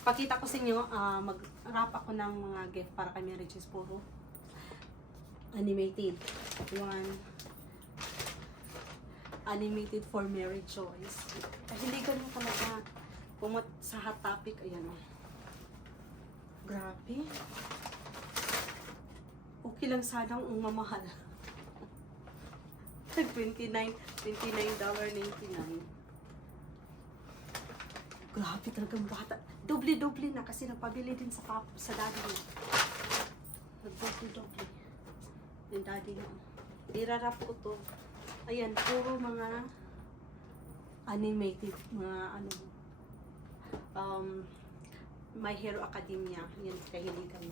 Pakita ko sa inyo, mag-wrap ako ng mga gift para kay Mary Joyce. Puro animated. One. Animated for Mary Joyce. Hindi ko nyo talaga pumot sa hot topic. Ayan o. Grabe. Okay lang sanang mamahal. $29.99. Grabe talagang bata. Doble-doble na kasi nagpabili din sa daddy niya. Nagdoble-doble. Yung daddy niya. Irarap ko to. Ayan, puro mga animated, mga ano, My Hero Academia. Yan, kahiligan.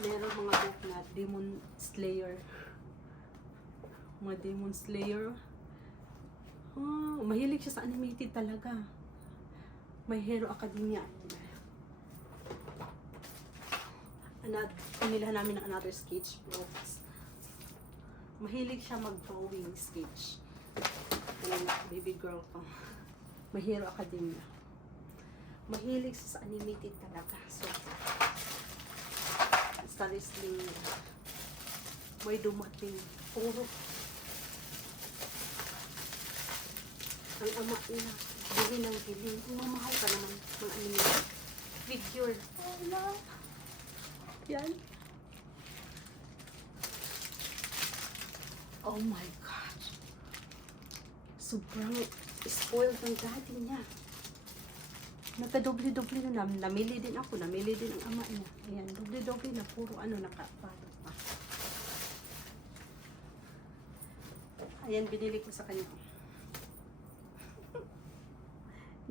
Meron mga book na Demon Slayer. Mga Demon Slayer. Mahilig siya sa animated talaga. My Hero Academia. Pumila namin ng another sketch books. Mahilig siya mag-drawing sketch. Ayan na, baby girl ko. My Hero Academia. Mahilig siya sa animated talaga. So, sa wrestling niya. May dumating. Puro. Ang ama niya. Bili ng bili. Mamahal ka naman ng animated figure. Wala. Yan. Oh my gosh. Sobrang spoiled ng daddy niya. Nagka-doble-doble na. Namili din ako. Namili din ang ama niya. Ayan. Doble-doble na. Puro ano nakapato pa. Ayan. Binili ko sa kanya.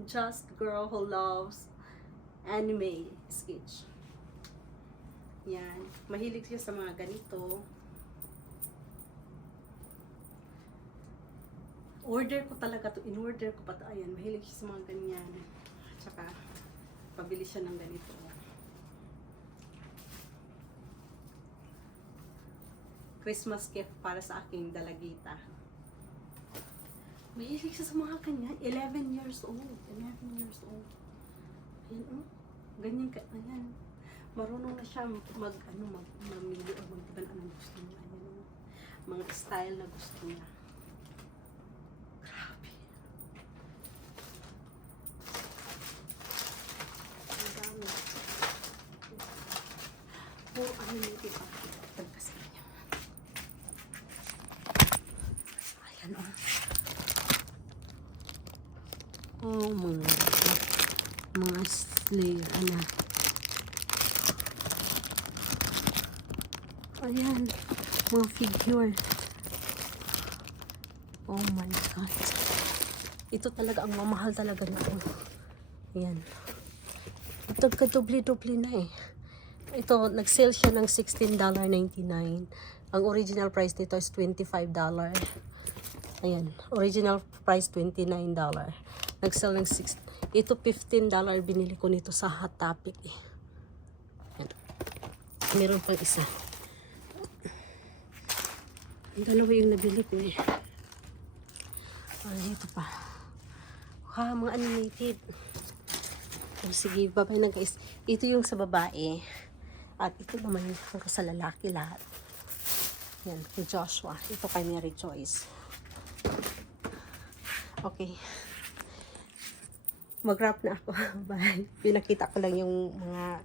Just girl who loves anime sketch. Yan. Mahilig siya sa mga ganito. Order ko talaga to. In-order ko pa to. Ayan. Mahilig siya sa mga ganyan. Tsaka, pabili siya ng ganito. Christmas gift para sa aking dalagita. Mahilig siya sa mga ganyan. 11 years old. 11 years old. Ayan, oh. Ganyan ka. Ayan. Marunong na siya mamili o magtiban anong gusto niya. Ayan, oh. Mga style na gusto niya. Grabe. Ang dami. Puro animated pa. Tagkas niya. Ayan, oh. Oh, mga slayer, ano. Ayan, mga figure. Oh my God. Ito talaga ang mamahal talaga na. Ayan. Ito ka-doble-doble na eh. Ito, nag-sale siya ng $16.99. Ang original price nito is $25. Ayan, original price $29. Nag-sell ng ito $15 binili ko nito sa Hot Topic eh. Ayan. Meron pang isa. Ang dalawa yung nabili ko eh. Ito pa. Mga animated. Sige, babay na guys. Ito yung sa babae. At ito naman yung puro sa lalaki lahat. Yan, kay Joshua. Ito kay Mary Joyce. Okay. Mag-wrap na ako. Bye. Pinakita ko lang yung mga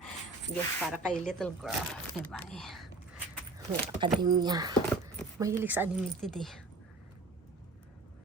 gift para kay little girl. Okay, bye. Academia. Mahilig sa animated eh.